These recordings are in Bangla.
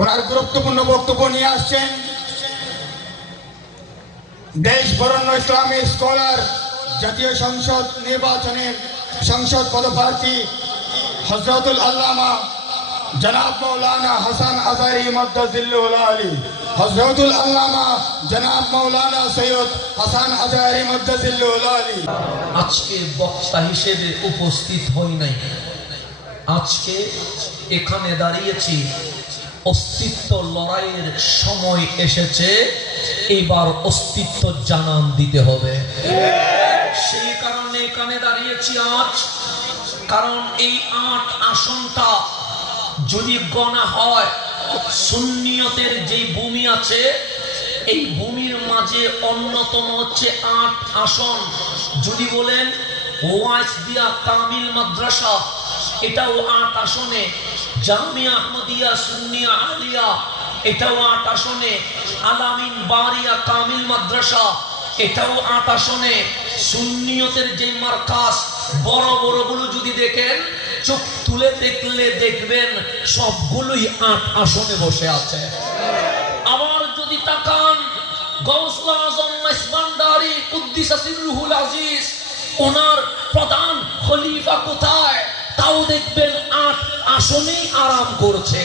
ওনার গুরুত্বপূর্ণ বক্তব্য নিয়ে আসছেন দেশ বরণ্য ইসলামী স্কলার জাতীয় সংসদ নির্বাচনের সংসদ পদপ্রার্থী হজরতুল আল্লামা জনাব মৌলানা হাসান আজারি মদ্দিল্লুল আলী, হজরতুল আল্লামা জনাব মৌলানা সৈয়দ হাসান আজারি মদ্দিল্লুল আলী। আজকে বক্তা হিসেবে উপস্থিত হই নাই। আজকে এখানে দাঁড়িয়েছি অস্তিত্ব লড়াইয়ের সময় এসেছে, এবার অস্তিত্ব জানান দিতে হবে। সেই কারণে এখানে দাঁড়িয়েছি আজ, কারণ এই আট আসনটা যদি গণা হয়, সুন্নিয়তের যে ভূমি আছে, এই ভূমির মাঝে অন্যতম হচ্ছে আট আসন। যদি বলেন, ওয়াইস দিয়া তামিল মাদ্রাসা এটাও আট আসনে। জামিয়া আহমদিয়া, সুন্নিয়া আলিয়া এটাও আট আসনে। আলামিন বারিয়া কামিল মাদ্রাসা, এটাও আট আসনে। সুন্নিয়তের যে মার্কাস বড় বড়গুলো যদি দেখেন, চোখ তুলে দেখলে দেখবেন সবগুলোই আট আসনে বসে আছে। আবার যদি তাকান গৌসুল আজম আজিজ, ওনার প্রধান খলিফা কোথায়? তাও দেখবেন আট আসনেই আরাম করছে।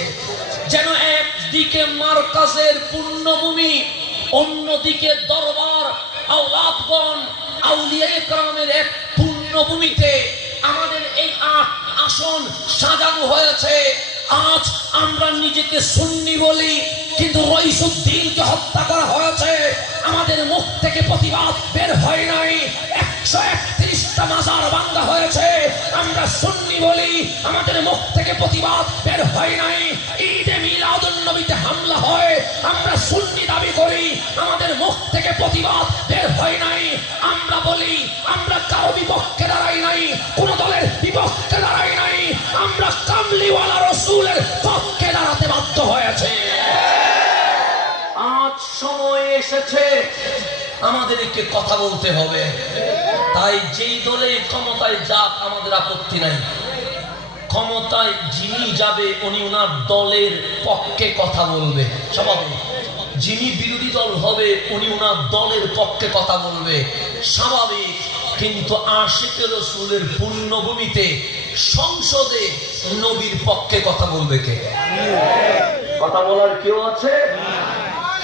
যেন একদিকে মার্কাজের পূর্ণভূমি, অন্যদিকে দরবার, আওলাদগণ, আউলিয়া একরামের এক পূর্ণভূমিতে আমাদের এই আট আসন সাজানো হয়েছে। আজ আমরা নিজেকে সুন্নি বলি, কিন্তু রইসুদ্দিনকে হত্যা করা হয়েছে। আমাদের মুখ থেকে প্রতিবাদ বের হয় নাই। একশো একত্রিশটা মাজার বলি, আমাদের মুখ থেকে প্রতিবাদ বের হয় নাই। ঈদে মিলাদুন নবীতে হামলা হয়, আমরা সুন্নি দাবি করি, আমাদের মুখ থেকে প্রতিবাদ বের হয় নাই। আমরা বলি, আমরা কারও বিপক্ষে দাঁড়াই নাই, কোন দলের বিপক্ষে দাঁড়াই নাই। আমরা কামলিওয়ালা রসুলের পক্ষে দাঁড়াতে বাধ্য হয়েছে। আজ সময় এসেছে, আমাদেরকে কথা বলতে হবে। তাই যেই দলে ক্ষমতায় যাক, আমাদের আপত্তি নাই। ক্ষমতায় যিনি যাবে উনি ওনার দলের পক্ষে কথা বলবে। স্বাভাবিক যিনি বিরোধী দল হবে উনি ওনার দলের পক্ষে কথা বলবে। স্বাভাবিক কিন্তু আশিকের রসুলের পূর্ণভূমিতে সংসদে নবীর পক্ষে কথা বলবে কে? কথা বলার কেউ আছে?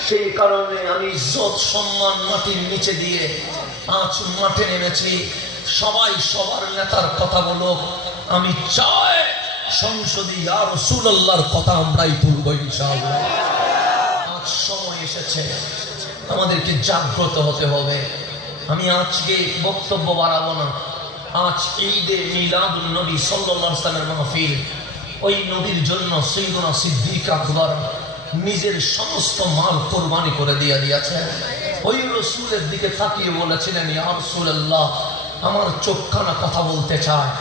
সেই কারণে আমি ইজ্জত সম্মান মাটির নিচে দিয়ে আজ মাঠে নেমেছি। সবাই সবার নেতার কথা বলো আমি চাই সংসদে আর রসুল্লাহর কথা আমরাই তুলব ইনশাআল্লাহ। আজ সময় এসেছে, আমাদেরকে জাগ্রত হতে হবে। আমি আজকে বক্তব্য বাড়াবো না। আজ ঈদে মিলাদুল নবী সাল্লাল্লাহু সাল্লামের মাহফিল। ওই নবীর জন্য সৈয়দনা সিদ্দিক আকবর নিজের সমস্ত মাল কোরবানি করে দিয়ে দিয়েছেন ওই রসুলের দিকে তাকিয়ে বলেছিলেন, ইয়া রাসূলুল্লাহ, আমার চোখখানা কথা বলতে চায়।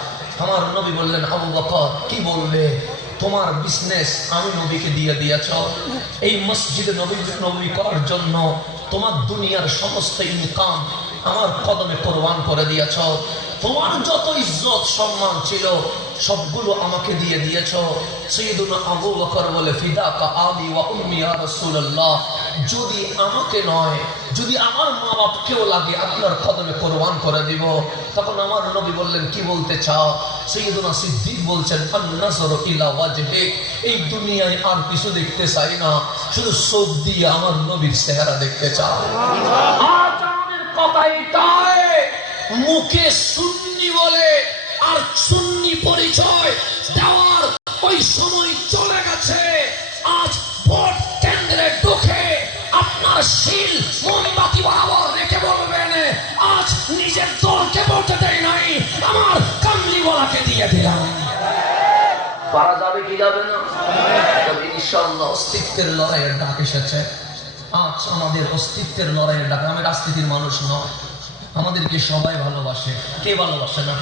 আমার নবী বললেন, আবু বকর, কি বললে? তোমার বিজনেস আমি নবীকে দিয়ে দিয়েছ। এই মসজিদে নবী নবী করার জন্য তোমার দুনিয়ার সমস্ত ইনকাম আমার কদমে কোরবান করে দিয়েছ। তোমার যত ইজ্জত সম্মান ছিল সবগুলো আমাকে দিয়ে দিয়েছ। যদি আমাকে নয়, যদি আমার মা লাগে, আপনার কদমে কোরবান করে দিব। তখন আমার নবী বললেন, কি বলতে চাও? সৈয়দুনা সিদ্দিক বলছেন এই দুনিয়ায় আর কিছু দেখতে চাই না, শুধু চোখ দিয়ে আমার নবীর চেহারা দেখতে চাও মুখে সুন্নি বলে, আর সুন্নি নিজের দলকে ভোট দেয় নাই, আমার কামলি বলাকে দিয়ে দিলাম। কি যাবে না? তবে অস্তিত্বের ডাক এসেছে। আজ আমাদের অস্তিত্বের ডাক রাজনীতির মানুষ আমাদেরকে সবাই ভালোবাসে। ভালোবাসে না?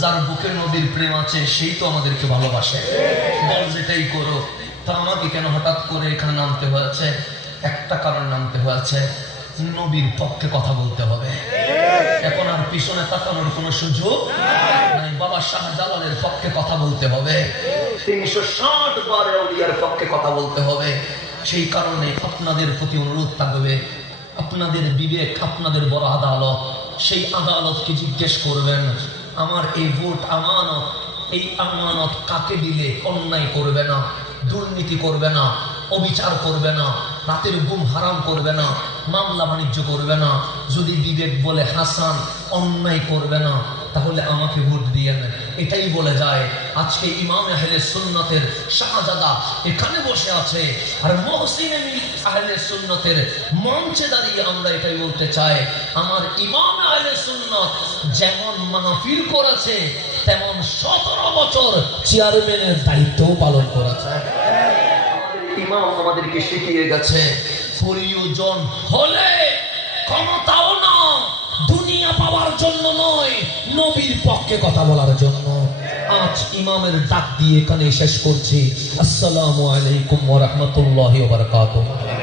যার বুকে নদীর প্রেম আছে, সেই তো আমাদেরকে ভালোবাসে। বল যেটাই করো তা আমাকে কেন হঠাৎ করে এখানে নামতে হয়েছে? একটা কারণ নামতে হয়েছে। নবীর পক্ষে কথা বলতে হবে। এখন আর পিছনে তাকানোর কোনো সুযোগ নাই। বাবা শাহজালালের পক্ষে কথা বলতে হবে। তিনশো ষাট বার আউলিয়ার পক্ষে কথা বলতে হবে। সেই কারণে আপনাদের প্রতি অনুরোধ থাকবে, আপনাদের বিবেক, আপনাদের বড় আদালত, সেই আদালতকে জিজ্ঞেস করবেন, আমার এই ভোট আমানত, এই আমানত কাকে দিলে অন্যায় করবে না, দুর্নীতি করবে না অবিচার করবে না, রাতের ঘুম হারাম করবে না, মামলা বাণিজ্য করবে না, যদি বিবেক বলে হাসান অন্যায় করবে না, তাহলে আমাকে ভোট দিয়ে নেন। এটাই বলে যায় আজকে ইমাম আহলে সুন্নতের শাহজাদা এখানে বসে আছে। আর মহসিন আহলে সুন্নতের মঞ্চে দাঁড়িয়ে আমরা এটাই বলতে চাই, আমার ইমাম আহলে সুন্নত যেমন মাহফিল করেছে, তেমন সতেরো বছর চেয়ারম্যানের দায়িত্বও পালন করেছে। ইমাম আমাদেরকে শিখিয়ে গেছে। প্রয়োজন হলে ক্ষমতাও না, দুনিয়া পাওয়ার জন্য নয়, নবীর পক্ষে কথা বলার জন্য। আজ ইমামের ডাক দিয়ে এখানে শেষ করছি। আসসালামু আলাইকুম ওয়া বারাকাতুহু।